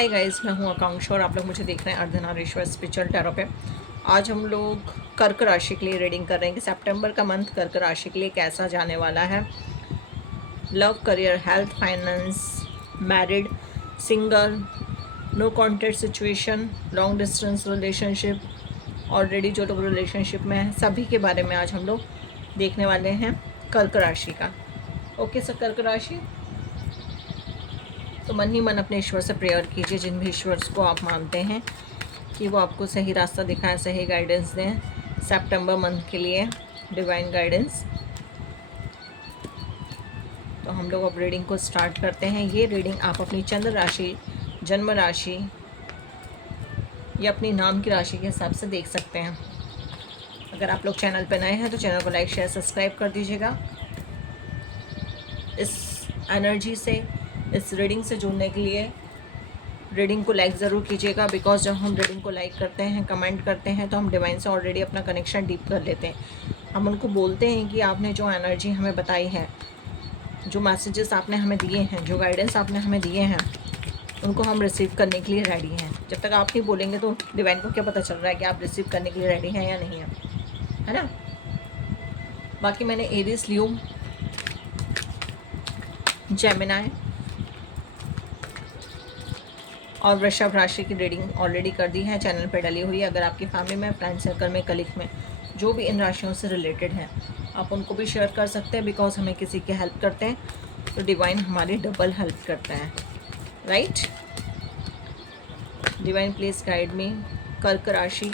Hi guys, मैं हूं आकांक्षा और आप लोग मुझे देख रहे हैं अर्धनारीश्वर स्पिरिचुअल टैरो पे। आज हम लोग कर्क राशि के लिए रीडिंग कर रहे हैं कि सितंबर का मंथ कर्क राशि के लिए कैसा जाने वाला है। Love, career, health, finance, married, single, no contact situation, long distance relationship, already जो लोग रिलेशनशिप में हैं सभी के बारे में आज हम लोग देखने वाले हैं कर्क राशि का। ओके सर, कर्क राशि तो मन ही मन अपने ईश्वर से प्रेयर कीजिए, जिन भी ईश्वर को आप मानते हैं कि वो आपको सही रास्ता दिखाएं, सही गाइडेंस दें सितंबर मंथ के लिए, डिवाइन गाइडेंस। तो हम लोग अब रीडिंग को स्टार्ट करते हैं। ये रीडिंग आप अपनी चंद्र राशि, जन्म राशि या अपनी नाम की राशि के हिसाब से देख सकते हैं। अगर आप लोग चैनल पर नए हैं तो चैनल को लाइक, शेयर, सब्सक्राइब कर दीजिएगा। इस एनर्जी से, इस रीडिंग से जुड़ने के लिए रीडिंग को लाइक ज़रूर कीजिएगा, बिकॉज जब हम रीडिंग को लाइक करते हैं, कमेंट करते हैं, तो हम डिवाइन से ऑलरेडी अपना कनेक्शन डीप कर लेते हैं। हम उनको बोलते हैं कि आपने जो एनर्जी हमें बताई है, जो मैसेजेस आपने हमें दिए हैं, जो गाइडेंस आपने हमें दिए हैं, उनको हम रिसीव करने के लिए रेडी हैं। जब तक आप नहीं बोलेंगे तो डिवाइन को क्या पता चल रहा है कि आप रिसीव करने के लिए रेडी हैं या नहीं हैं, है ना। बाकी मैंने एरीज, लियो, जेमिनाई और वृषभ राशि की रीडिंग ऑलरेडी कर दी है, चैनल पर डली हुई है। अगर आपकी फैमिली में, फ्रेंड सर्कल में, कलीग में जो भी इन राशियों से रिलेटेड हैं, आप उनको भी शेयर कर सकते हैं, बिकॉज हमें किसी की हेल्प करते हैं तो डिवाइन हमारी डबल हेल्प करता है, राइट। डिवाइन प्लीज़ गाइड मी। कर्क राशि,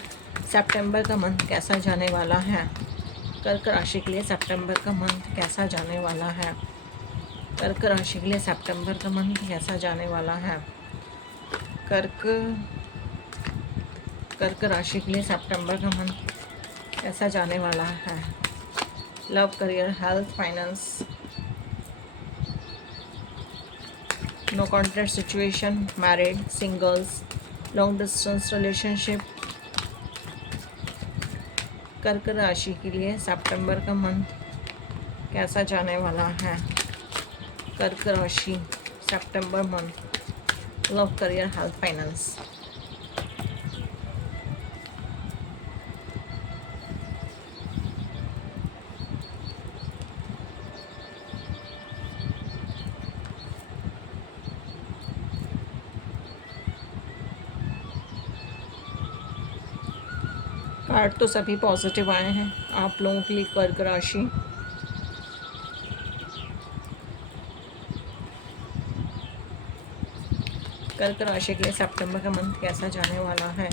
सितंबर का मंथ कैसा जाने वाला है। कर्क राशि के लिए सितंबर का मंथ कैसा जाने वाला है। कर्क राशि के लिए सितंबर का मंथ कैसा जाने वाला है। कर्क राशि के लिए सितंबर का मंथ कैसा जाने वाला है। Love, career, health, finance, no contact situation, married, singles, long distance relationship. कर्क राशि के लिए सितंबर का मंथ कैसा जाने वाला है। कर्क राशि, सितंबर month, love, career, health, finance. Card तो सभी पॉजिटिव आए हैं आप लोगों के लिए। कर्क राशि, कर्क राशि के लिए सितंबर का मंथ कैसा जाने वाला है।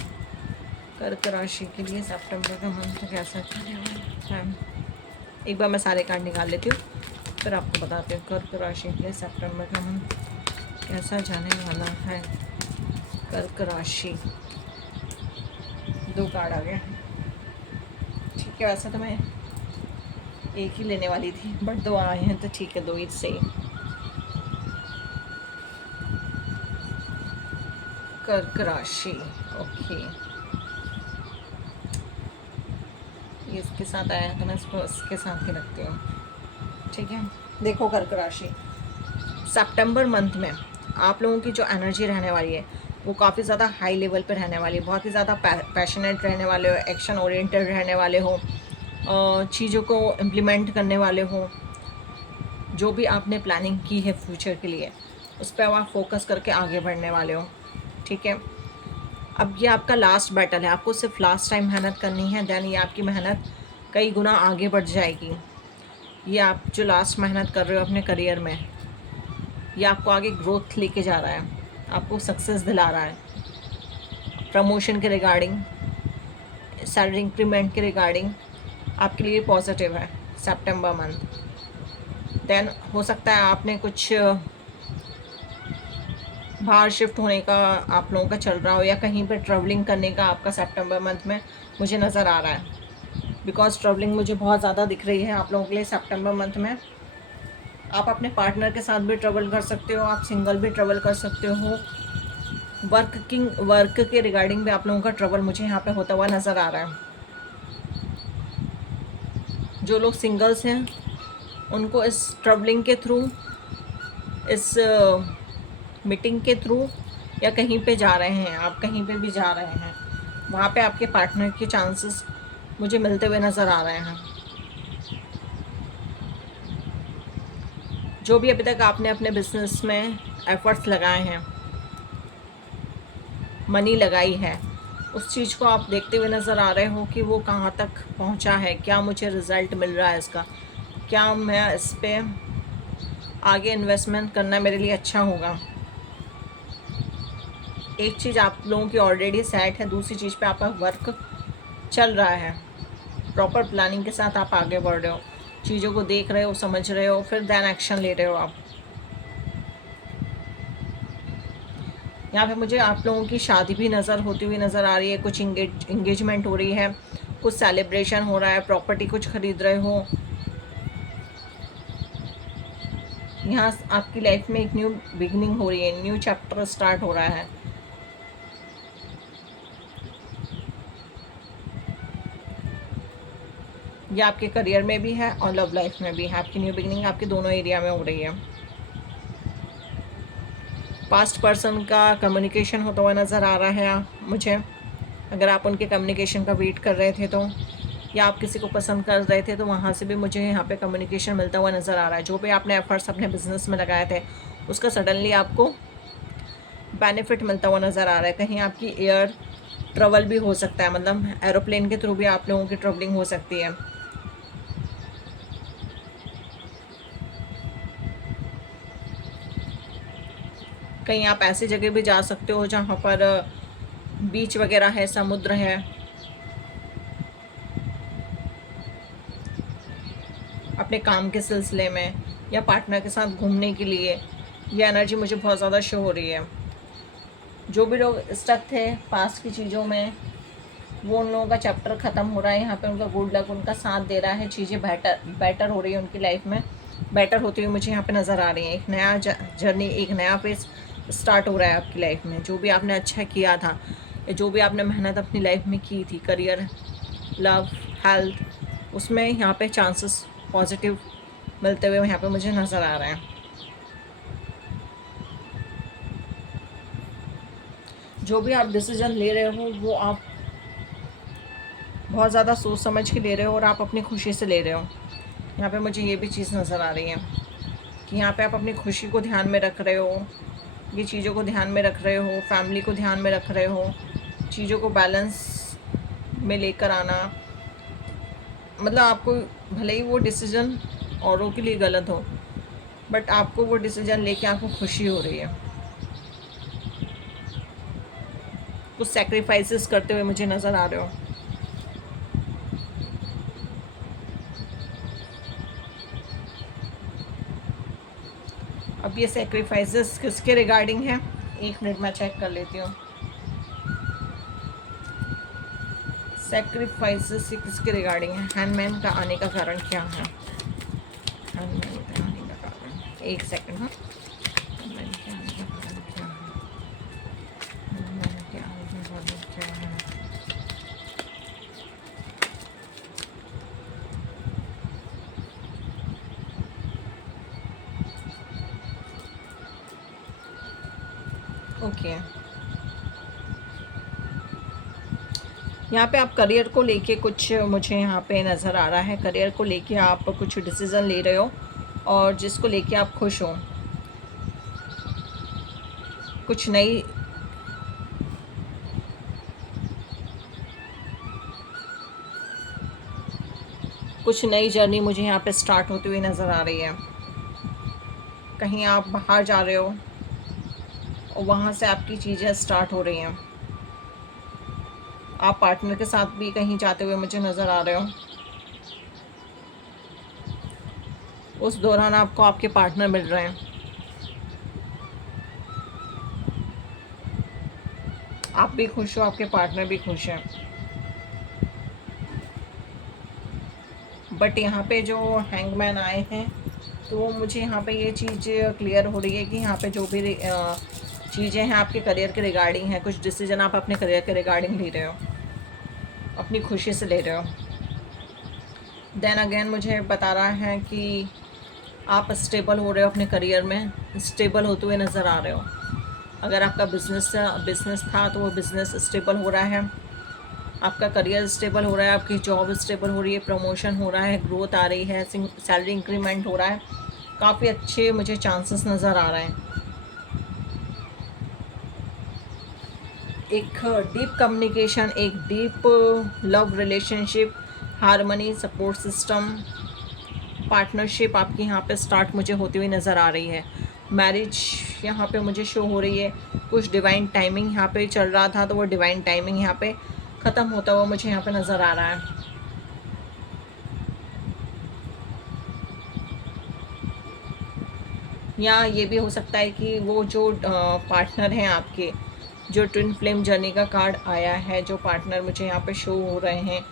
कर्क राशि के लिए सितंबर का मंथ कैसा जाने वाला है। एक बार मैं सारे कार्ड निकाल लेती हूँ, फिर आपको बताती हूँ कर्क राशि के लिए सितंबर का मंथ कैसा जाने वाला है। कर्क राशि, 2 कार्ड आ गए, ठीक है। वैसे तो मैं एक ही लेने वाली थी, बट 2 आए हैं तो ठीक है, 2 ही सही। कर्क राशि, ओके, ये इसके साथ आया है तो मैं इसको इसके साथ ही रखती हूँ, ठीक है। देखो कर्क राशि, सितंबर मंथ में आप लोगों की जो एनर्जी रहने वाली है वो काफ़ी ज़्यादा हाई लेवल पर रहने वाली है। बहुत ही ज़्यादा पैशनेट रहने वाले हो, एक्शन ओरिएंटेड रहने वाले हो, चीज़ों को इम्प्लीमेंट करने वाले हो। जो भी आपने प्लानिंग की है फ्यूचर के लिए, उस पर आप फोकस करके आगे बढ़ने वाले हो, ठीक है। अब ये आपका लास्ट बैटल है, आपको सिर्फ लास्ट टाइम मेहनत करनी है, देन ये आपकी मेहनत कई गुना आगे बढ़ जाएगी। ये आप जो लास्ट मेहनत कर रहे हो अपने करियर में, ये आपको आगे ग्रोथ लेके जा रहा है, आपको सक्सेस दिला रहा है। प्रमोशन के रिगार्डिंग, सैलरी इंक्रीमेंट के रिगार्डिंग आपके लिए पॉजिटिव है सितंबर मंथ। देन हो सकता है आपने कुछ बाहर शिफ्ट होने का आप लोगों का चल रहा हो, या कहीं पर ट्रैवलिंग करने का आपका सितंबर मंथ में मुझे नज़र आ रहा है, बिकॉज ट्रैवलिंग मुझे बहुत ज़्यादा दिख रही है आप लोगों के लिए सितंबर मंथ में। आप अपने पार्टनर के साथ भी ट्रैवल कर सकते हो, आप सिंगल भी ट्रैवल कर सकते हो। वर्क के रिगार्डिंग भी आप लोगों का ट्रैवल मुझे यहाँ पे होता हुआ नज़र आ रहा है। जो लोग सिंगल्स हैं उनको इस ट्रैवलिंग के थ्रू, इस मीटिंग के थ्रू, या कहीं पे जा रहे हैं, आप कहीं पे भी जा रहे हैं, वहाँ पे आपके पार्टनर के चांसेस मुझे मिलते हुए नज़र आ रहे हैं। जो भी अभी तक आपने अपने बिजनेस में एफर्ट्स लगाए हैं, मनी लगाई है, उस चीज़ को आप देखते हुए नज़र आ रहे हो कि वो कहाँ तक पहुँचा है, क्या मुझे रिज़ल्ट मिल रहा है इसका, क्या मैं इस पर आगे इन्वेस्टमेंट करना मेरे लिए अच्छा होगा। एक चीज़ आप लोगों की ऑलरेडी सेट है, दूसरी चीज़ पे आपका वर्क चल रहा है। प्रॉपर प्लानिंग के साथ आप आगे बढ़ रहे हो, चीज़ों को देख रहे हो, समझ रहे हो, फिर देन एक्शन ले रहे हो आप। यहाँ पे मुझे आप लोगों की शादी भी होती हुई नज़र आ रही है, कुछ इंगेजमेंट हो रही है, कुछ सेलिब्रेशन हो रहा है, प्रॉपर्टी कुछ खरीद रहे हो। यहाँ आपकी लाइफ में एक न्यू बिगनिंग हो रही है, न्यू चैप्टर स्टार्ट हो रहा है। ये आपके करियर में भी है और लव लाइफ में भी है, आपकी न्यू बिगनिंग आपके दोनों एरिया में हो रही है। पास्ट पर्सन का कम्युनिकेशन होता हुआ नज़र आ रहा है मुझे, अगर आप उनके कम्युनिकेशन का वेट कर रहे थे तो, या आप किसी को पसंद कर रहे थे तो वहाँ से भी मुझे यहाँ पे कम्युनिकेशन मिलता हुआ नज़र आ रहा है। जो भी आपने एफर्ट्स अपने बिजनेस में लगाए थे उसका सडनली आपको बेनिफिट मिलता हुआ नज़र आ रहा है। कहीं आपकी एयर ट्रेवल भी हो सकता है, मतलब एरोप्लेन के थ्रू भी आप लोगों की ट्रेवलिंग हो सकती है। कहीं आप ऐसी जगह भी जा सकते हो जहाँ पर बीच वगैरह है, समुद्र है। अपने काम के सिलसिले में या पार्टनर के साथ घूमने के लिए ये एनर्जी मुझे बहुत ज़्यादा शो हो रही है। जो भी लोग स्टक थे पास्ट की चीज़ों में, वो उन लोगों का चैप्टर ख़त्म हो रहा है। यहाँ पे उनका गुड लक उनका साथ दे रहा है, चीज़ें बेटर हो रही है उनकी लाइफ में, बेटर होती हुई मुझे यहाँ पे नज़र आ रही है। एक नया जर्नी, एक नया फेज स्टार्ट हो रहा है आपकी लाइफ में। जो भी आपने अच्छा किया था, जो भी आपने मेहनत अपनी लाइफ में की थी, करियर, लव, हेल्थ, उसमें यहाँ पे चांसेस पॉजिटिव मिलते हुए यहाँ पे मुझे नज़र आ रहे हैं। जो भी आप डिसीजन ले रहे हो वो आप बहुत ज़्यादा सोच समझ के ले रहे हो और आप अपनी खुशी से ले रहे हो। यहाँ पे मुझे ये भी चीज़ नज़र आ रही है कि यहाँ पे आप अपनी खुशी को ध्यान में रख रहे हो, ये चीज़ों को ध्यान में रख रहे हो, फैमिली को ध्यान में रख रहे हो, चीज़ों को बैलेंस में लेकर आना। मतलब आपको भले ही वो डिसीज़न औरों के लिए गलत हो, बट आपको वो डिसीज़न लेके आपको खुशी हो रही है। कुछ सैक्रिफाइसेस करते हुए मुझे नज़र आ रहे हो। अब ये सैक्रिफाइसेस किसके रिगार्डिंग है, 1 मिनट मैं चेक कर लेती हूँ। सैक्रिफाइसेस किसके रिगार्डिंग है? हैंडमैन का आने का कारण क्या है? हैंडमैन का आने का कारण, 1 सेकंड। हाँ, हैंडमैन के आने का कारण क्या है? हैंडमैन के आने का कारण क्या है? ओके, यहाँ पे आप करियर को लेके कुछ मुझे यहाँ पे नज़र आ रहा है। करियर को लेके आप कुछ डिसीज़न ले रहे हो और जिसको लेके आप खुश हो। कुछ नई जर्नी मुझे यहाँ पे स्टार्ट होती हुई नज़र आ रही है। कहीं आप बाहर जा रहे हो और वहाँ से आपकी चीज़ें स्टार्ट हो रही हैं। आप पार्टनर के साथ भी कहीं जाते हुए मुझे नज़र आ रहे हो। उस दौरान आपको आपके पार्टनर मिल रहे हैं, आप भी खुश हो, आपके पार्टनर भी खुश हैं। बट यहाँ पे जो हैंगमैन आए हैं तो मुझे यहाँ पे ये चीज़ क्लियर हो रही है कि यहाँ पे जो भी चीज़ें हैं आपके करियर के रिगार्डिंग हैं, कुछ डिसीजन आप अपने करियर के रिगार्डिंग ले रहे हो, अपनी खुशी से ले रहे हो। देन अगेन मुझे बता रहा है कि आप स्टेबल हो रहे हो अपने करियर में, स्टेबल होते हुए नज़र आ रहे हो। अगर आपका बिजनेस था तो वो बिज़नेस स्टेबल हो रहा है, आपका करियर स्टेबल हो रहा है, आपकी जॉब स्टेबल हो रही है, प्रमोशन हो रहा है, ग्रोथ आ रही है, सैलरी इंक्रीमेंट हो रहा है, काफ़ी अच्छे मुझे चांसेस नज़र आ रहे हैं। एक डीप कम्युनिकेशन, एक deep love relationship, harmony, support system, partnership आपकी यहाँ पे स्टार्ट मुझे होती हुई नज़र आ रही है। मैरिज यहाँ पे मुझे शो हो रही है। कुछ डिवाइन टाइमिंग यहाँ पे चल रहा था तो वो डिवाइन टाइमिंग यहाँ पे ख़त्म होता हुआ मुझे यहाँ पे नज़र आ रहा है। या ये भी हो सकता है कि वो जो पार्टनर हैं आपके, जो ट्विन फ्लेम जर्नी का कार्ड आया है, जो पार्टनर मुझे यहाँ पे शो हो रहे हैं,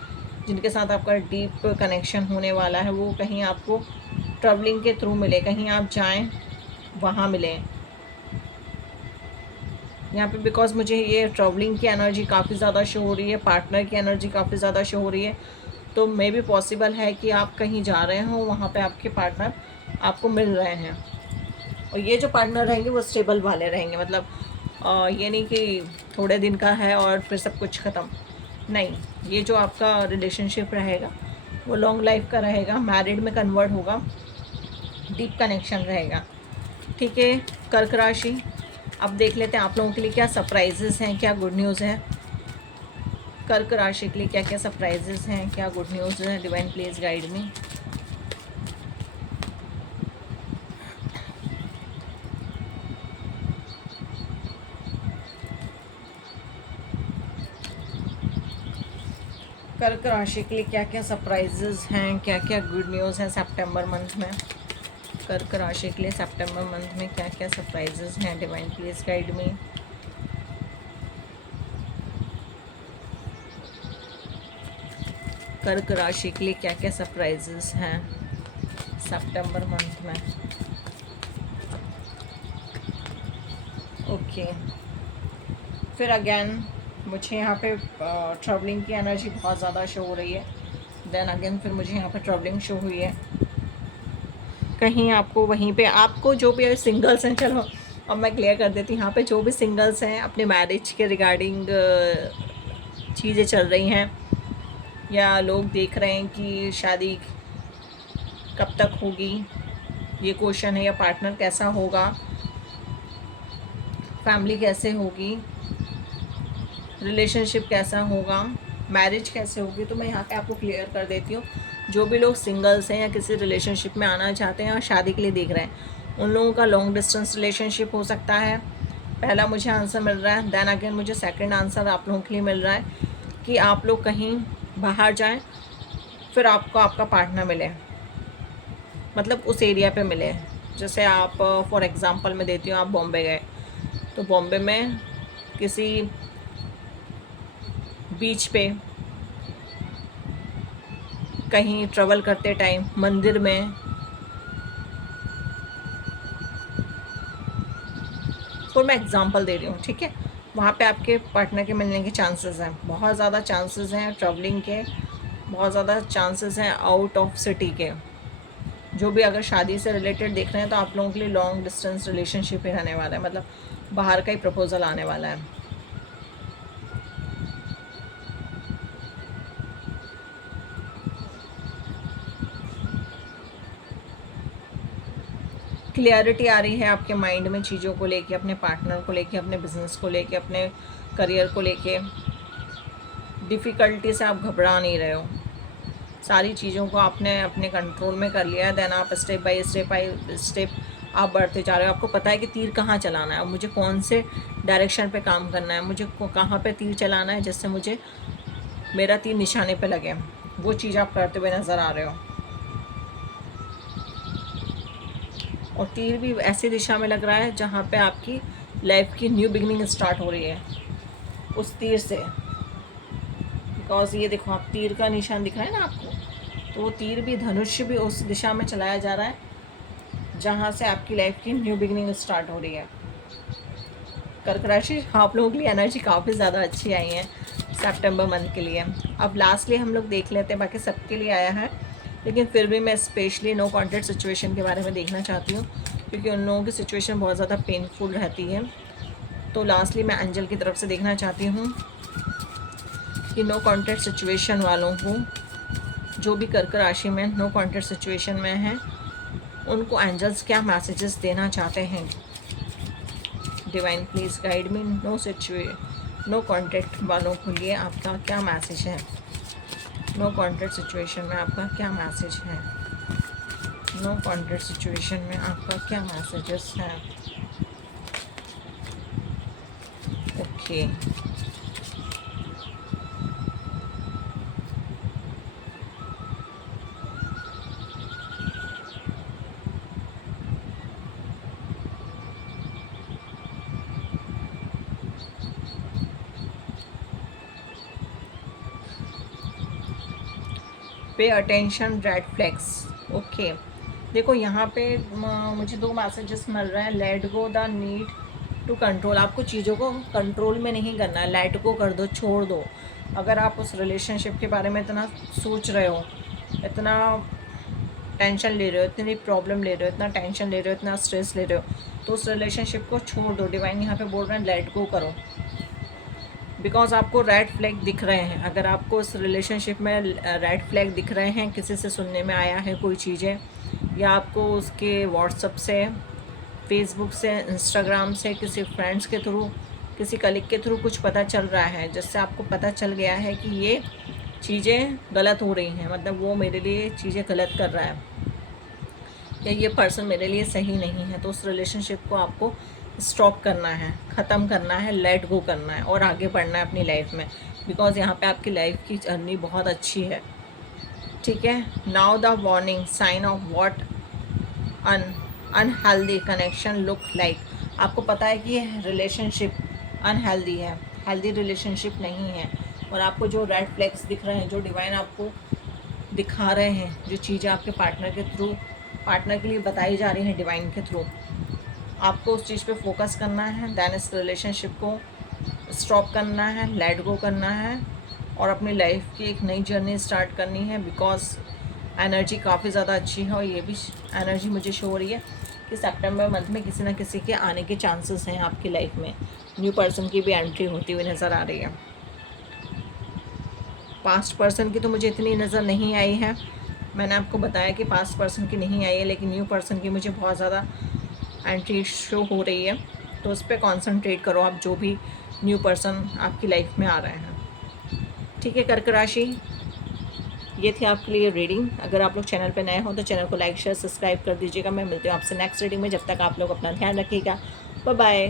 जिनके साथ आपका डीप कनेक्शन होने वाला है, वो कहीं आपको ट्रैवलिंग के थ्रू मिले, कहीं आप जाएं वहाँ मिले यहाँ पे। बिकॉज मुझे ये ट्रैवलिंग की एनर्जी काफ़ी ज़्यादा शो हो रही है, पार्टनर की एनर्जी काफ़ी ज़्यादा शो हो रही है। तो मे भी पॉसिबल है कि आप कहीं जा रहे हो, वहाँ पे आपके पार्टनर आपको मिल रहे हैं, और ये जो पार्टनर रहेंगे वो स्टेबल वाले रहेंगे। मतलब ये नहीं कि थोड़े दिन का है और फिर सब कुछ ख़त्म, नहीं। ये जो आपका रिलेशनशिप रहेगा वो लॉन्ग लाइफ का रहेगा, मैरिड में कन्वर्ट होगा, डीप कनेक्शन रहेगा। ठीक है कर्क राशि, अब देख लेते हैं आप लोगों के लिए क्या सरप्राइजेस हैं, क्या गुड न्यूज़ है। कर्क राशि के लिए क्या क्या सरप्राइजेस हैं, क्या गुड न्यूज़ है। Divine please guide me. कर्क राशि के लिए क्या क्या सरप्राइजेस हैं, क्या क्या गुड न्यूज़ हैं सितंबर मंथ में। कर्क राशि के लिए सितंबर मंथ में क्या क्या सरप्राइजेस हैं। Divine please guide me. कर्क राशि के लिए क्या क्या सरप्राइजेस हैं सितंबर मंथ में। ओके फिर अगेन मुझे यहाँ पे ट्रैवलिंग की एनर्जी बहुत ज़्यादा शो हो रही है। देन अगेन फिर मुझे यहाँ पे ट्रैवलिंग शो हुई है। कहीं आपको वहीं पे, आपको जो भी सिंगल्स हैं, चलो अब मैं क्लियर कर देती हूँ, यहाँ पे जो भी सिंगल्स हैं अपने मैरिज के रिगार्डिंग चीज़ें चल रही हैं, या लोग देख रहे हैं कि शादी कब तक होगी, ये क्वेश्चन है, या पार्टनर कैसा होगा, फैमिली कैसे होगी, रिलेशनशिप कैसा होगा, मैरिज कैसे होगी, तो मैं यहाँ पे आपको क्लियर कर देती हूँ। जो भी लोग सिंगल्स हैं या किसी रिलेशनशिप में आना चाहते हैं और शादी के लिए देख रहे हैं, उन लोगों का लॉन्ग डिस्टेंस रिलेशनशिप हो सकता है। पहला मुझे आंसर मिल रहा है। देन अगेन मुझे सेकंड आंसर आप लोगों के लिए मिल रहा है कि आप लोग कहीं बाहर जाएं, फिर आपको आपका पार्टनर मिले, मतलब उस एरिया पे मिले। जैसे आप फॉर एग्ज़ाम्पल मैं देती हूँ, आप बॉम्बे गए तो बॉम्बे में किसी बीच पे कहीं ट्रैवल करते टाइम, मंदिर में, तो मैं एग्जांपल दे रही हूँ, ठीक है। वहाँ पे आपके पार्टनर के मिलने के चांसेस हैं, बहुत ज़्यादा चांसेस हैं। ट्रैवलिंग के बहुत ज़्यादा चांसेस हैं, आउट ऑफ सिटी के। जो भी अगर शादी से रिलेटेड देख रहे हैं तो आप लोगों के लिए लॉन्ग डिस्टेंस रिलेशनशिप ही रहने वाला है, मतलब बाहर का ही प्रपोजल आने वाला है। क्लियरिटी आ रही है आपके माइंड में चीज़ों को लेके, अपने पार्टनर को लेके, अपने बिजनेस को लेके, अपने करियर को लेके। डिफ़िकल्टी से आप घबरा नहीं रहे हो, सारी चीज़ों को आपने अपने कंट्रोल में कर लिया है। देन आप स्टेप बाय स्टेप आप बढ़ते जा रहे हो। आपको पता है कि तीर कहाँ चलाना है, मुझे कौन से डायरेक्शन पे काम करना है, मुझे कहाँ पे तीर चलाना है जिससे मुझे मेरा तीर निशाने पे लगे, वो चीज़ आप करते हुए नज़र आ रहे हो। और तीर भी ऐसी दिशा में लग रहा है जहाँ पे आपकी लाइफ की न्यू बिगनिंग स्टार्ट हो रही है उस तीर से। बिकॉज ये देखो, आप तीर का निशान दिख रहा है ना आपको, तो वो तीर भी, धनुष भी उस दिशा में चलाया जा रहा है जहाँ से आपकी लाइफ की न्यू बिगनिंग स्टार्ट हो रही है। कर्क राशि, आप लोगों के लिए एनर्जी काफ़ी ज़्यादा अच्छी आई है सितंबर मंथ के लिए। अब लास्टली हम लोग देख लेते हैं, बाकी सबके लिए आया है, लेकिन फिर भी मैं स्पेशली नो कॉन्टैक्ट सिचुएशन के बारे में देखना चाहती हूँ, क्योंकि उन लोगों की सिचुएशन बहुत ज़्यादा पेनफुल रहती है। तो लास्टली मैं एंजल की तरफ से देखना चाहती हूँ कि नो कॉन्टैक्ट सिचुएशन वालों को, जो भी कर्क राशि में नो कॉन्टैक्ट सिचुएशन में हैं, उनको एंजल्स क्या मैसेजेस देना चाहते हैं। Divine please guide me. No contact वालों के लिए आपका क्या मैसेज है। नो कॉन्टैक्ट सिचुएशन में आपका क्या मैसेज है। नो कॉन्टैक्ट सिचुएशन में आपका क्या मैसेजेस है। Okay pay attention red flags. Okay देखो यहाँ पे मुझे 2 मैसेजेस मिल रहे हैं। Let go the need to control. आपको चीज़ों को कंट्रोल में नहीं करना है, लेट गो कर दो, छोड़ दो। अगर आप उस रिलेशनशिप के बारे में इतना सोच रहे हो, इतना टेंशन ले रहे हो, इतनी प्रॉब्लम ले रहे हो, इतना टेंशन ले रहे हो, इतना स्ट्रेस ले रहे हो, तो उस रिलेशनशिप को छोड़ दो। डिवाइन यहाँ पे बोल रहे हैं लेट गो करो, बिकॉज आपको रेड फ्लैग दिख रहे हैं। अगर आपको इस रिलेशनशिप में रेड फ्लैग दिख रहे हैं, किसी से सुनने में आया है कोई चीज़ें, या आपको उसके व्हाट्सएप से, फेसबुक से, इंस्टाग्राम से, किसी फ्रेंड्स के थ्रू, किसी कलीग के थ्रू कुछ पता चल रहा है, जिससे आपको पता चल गया है कि ये चीज़ें गलत हो रही हैं, मतलब वो मेरे लिए चीज़ें गलत कर रहा है, या ये पर्सन मेरे लिए सही नहीं है, तो उस रिलेशनशिप को आपको स्टॉप करना है, ख़त्म करना है, लेट गो करना है और आगे बढ़ना है अपनी लाइफ में। बिकॉज यहाँ पे आपकी लाइफ की जर्नी बहुत अच्छी है। ठीक है। Now the warning sign of what unhealthy connection look like. आपको पता है कि रिलेशनशिप अनहेल्दी है, हेल्दी रिलेशनशिप नहीं है, और आपको जो रेड फ्लैग्स दिख रहे हैं, जो डिवाइन आपको दिखा रहे हैं, जो चीज़ें आपके पार्टनर के लिए बताई जा रही हैं डिवाइन के थ्रू, आपको उस चीज़ पे फोकस करना है। दैन इस रिलेशनशिप को स्टॉप करना है, लेट गो करना है और अपनी लाइफ की एक नई जर्नी स्टार्ट करनी है। बिकॉज एनर्जी काफ़ी ज़्यादा अच्छी है, और ये भी एनर्जी मुझे शो हो रही है कि सितंबर मंथ में किसी ना किसी के आने के चांसेस हैं आपकी लाइफ में। न्यू पर्सन की भी एंट्री होती हुई नज़र आ रही है। पास्ट पर्सन की तो मुझे इतनी नज़र नहीं आई है, मैंने आपको बताया कि पास्ट पर्सन की नहीं आई है, लेकिन न्यू पर्सन की मुझे बहुत ज़्यादा एंट्री शो हो रही है। तो उस पर कॉन्सनट्रेट करो आप, जो भी न्यू पर्सन आपकी लाइफ में आ रहे हैं। ठीक है कर्क राशि, ये थी आपके लिए रीडिंग। अगर आप लोग चैनल पे नए हो तो चैनल को लाइक शेयर सब्सक्राइब कर दीजिएगा। मैं मिलती हूँ आपसे नेक्स्ट रीडिंग में। जब तक आप लोग अपना ध्यान रखिएगा। Bye bye.